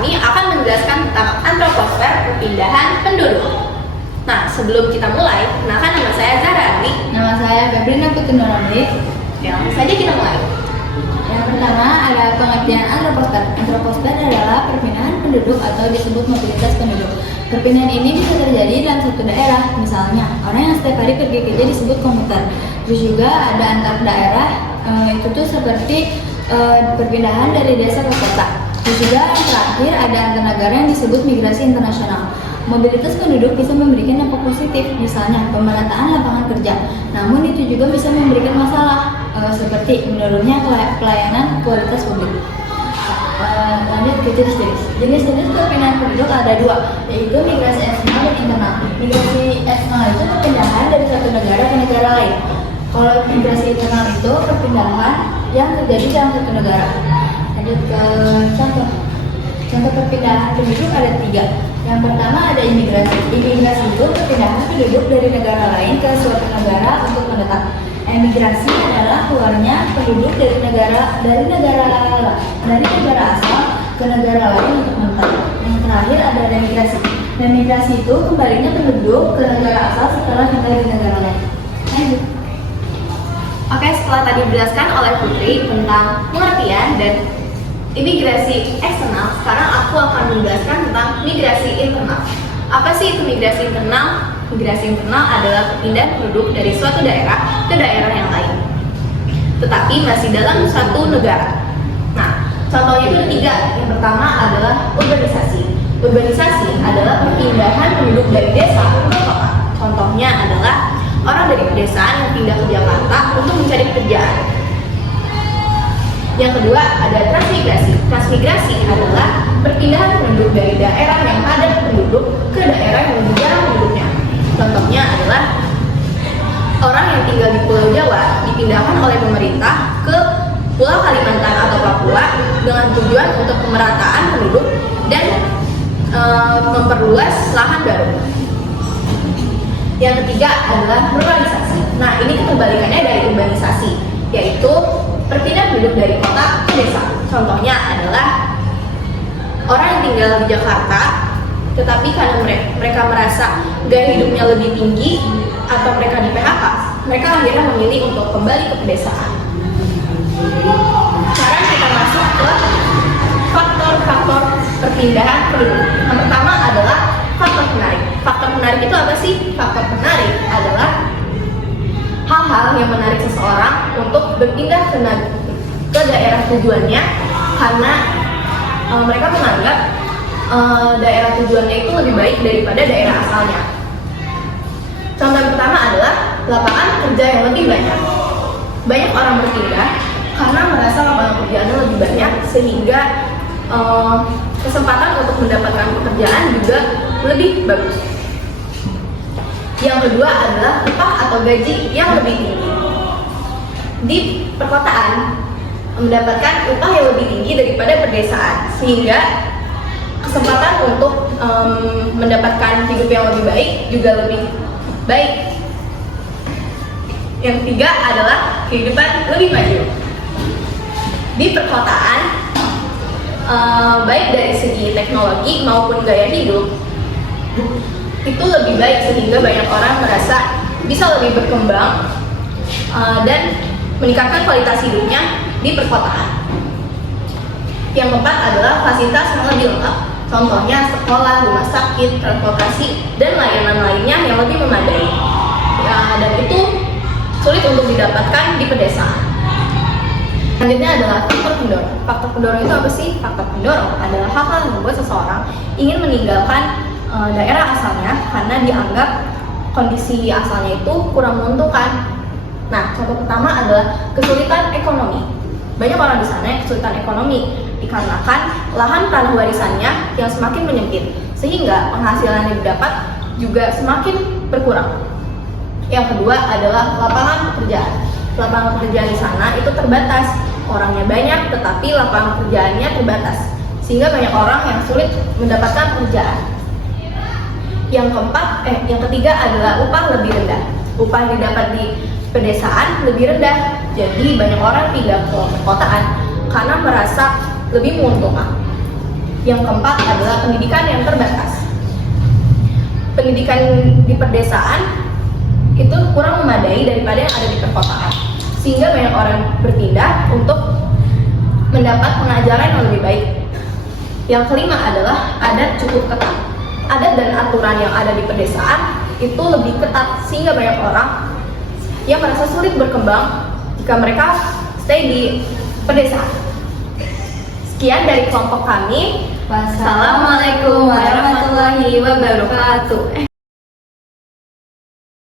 kami akan menjelaskan tentang antroposfer perpindahan penduduk. Nah, sebelum kita mulai, kenalkan nama saya Zahra Andi. Nama saya Febrina Putri Nurhamid. Langsung saja kita mulai. Yang pertama ada pengertian antroposfer. Antroposfer adalah perpindahan penduduk atau disebut mobilitas penduduk. Perpindahan ini bisa terjadi dalam satu daerah, misalnya orang yang setiap hari pergi kerja disebut komuter. Terus juga ada antar daerah, itu tuh seperti perpindahan dari desa ke kota. Terus juga yang terakhir ada antar negara yang disebut migrasi internasional. Mobilitas penduduk bisa memberikan dampak positif, misalnya pemerataan lapangan kerja. Namun itu juga bisa memberikan masalah, seperti menurunnya pelayanan kualitas publik. Lanjut ke jenis-jenis. Jenis-jenis perpindahan penduduk ada dua, yaitu migrasi eksternal dan internal. Migrasi eksternal itu perpindahan dari satu negara ke negara lain. Kalau migrasi internal itu perpindahan yang terjadi dalam satu negara. Lanjut ke contoh. Contoh perpindahan penduduk ada tiga. Yang pertama ada imigrasi. Imigrasi itu perpindahan penduduk dari negara lain ke suatu negara untuk menetap. Emigrasi adalah keluarnya penduduk dari negara asal ke negara lain untuk menetap. Yang terakhir ada remigrasi. Remigrasi itu kembalinya penduduk ke negara asal setelah tinggal di negara lain. Lanjut. Oke, setelah tadi dijelaskan oleh Putri tentang pengertian dan imigrasi eksternal, sekarang aku akan menjelaskan tentang migrasi internal. Apa sih itu migrasi internal? Migrasi internal adalah perpindahan penduduk dari suatu daerah ke daerah yang lain, tetapi masih dalam satu negara. Nah, contohnya itu ada tiga. Yang pertama adalah urbanisasi. Urbanisasi adalah perpindahan penduduk dari desa ke kota. Contohnya adalah orang dari pedesaan yang pindah ke Jakarta untuk mencari pekerjaan. Yang kedua ada transmigrasi. Transmigrasi adalah perpindahan penduduk dari daerah yang padat penduduk ke daerah yang lebih jarang penduduknya. Contohnya adalah orang yang tinggal di Pulau Jawa dipindahkan oleh pemerintah ke Pulau Kalimantan atau Papua dengan tujuan untuk pemerataan penduduk dan memperluas lahan baru. Yang ketiga adalah urbanisasi. Nah, ini kebalikannya dari urbanisasi, yaitu perpindahan penduduk dari kota ke desa. Contohnya adalah orang yang tinggal di Jakarta, tetapi karena mereka merasa gaya hidupnya lebih tinggi atau mereka di PHK, mereka akhirnya memilih untuk kembali ke pedesaan. Sekarang kita masuk ke faktor-faktor perpindahan penduduk. Yang pertama adalah faktor penarik. Faktor penarik itu apa sih? Faktor penarik adalah hal-hal yang menarik seseorang untuk berpindah ke daerah tujuannya karena mereka menganggap daerah tujuannya itu lebih baik daripada daerah asalnya. Contoh yang pertama adalah lapangan kerja yang lebih banyak. Banyak orang berpindah karena merasa lapangan pekerjaannya lebih banyak, sehingga kesempatan untuk mendapatkan pekerjaan juga lebih bagus. Yang kedua adalah upah atau gaji yang lebih tinggi. Di perkotaan mendapatkan upah yang lebih tinggi daripada pedesaan, sehingga kesempatan untuk mendapatkan hidup yang lebih baik juga lebih baik. Yang ketiga adalah kehidupan lebih maju. Di perkotaan, baik dari segi teknologi maupun gaya hidup, itu lebih baik sehingga banyak orang merasa bisa lebih berkembang dan meningkatkan kualitas hidupnya di perkotaan. Yang keempat adalah fasilitas yang lebih lengkap. Contohnya sekolah, rumah sakit, transportasi, dan layanan lainnya yang lebih memadai. Dan itu sulit untuk didapatkan di pedesaan. Selanjutnya adalah faktor pendorong. Faktor pendorong itu apa sih? Faktor pendorong adalah hal-hal yang membuat seseorang ingin meninggalkan daerah asalnya karena dianggap kondisi asalnya itu kurang menguntungkan. Nah, contoh pertama adalah kesulitan ekonomi. Banyak orang di sana yang kesulitan ekonomi dikarenakan lahan tanah warisannya yang semakin menyempit, sehingga penghasilan yang didapat juga semakin berkurang. Yang kedua adalah lapangan pekerjaan. Lapangan pekerjaan di sana itu terbatas, orangnya banyak tetapi lapangan pekerjaannya terbatas, sehingga banyak orang yang sulit mendapatkan pekerjaan. Yang ketiga adalah upah lebih rendah. Upah yang didapat di pedesaan lebih rendah, jadi banyak orang pindah ke perkotaan karena merasa lebih menguntungkan. Yang keempat adalah pendidikan yang terbatas. Pendidikan di pedesaan itu kurang memadai daripada yang ada di perkotaan, sehingga banyak orang berpindah untuk mendapat pengajaran yang lebih baik. Yang kelima adalah adat cukup ketat. Adat dan aturan yang ada di pedesaan itu lebih ketat, sehingga banyak orang yang merasa sulit berkembang jika mereka stay di pedesaan. Sekian dari kelompok kami. Wassalamualaikum warahmatullahi wabarakatuh.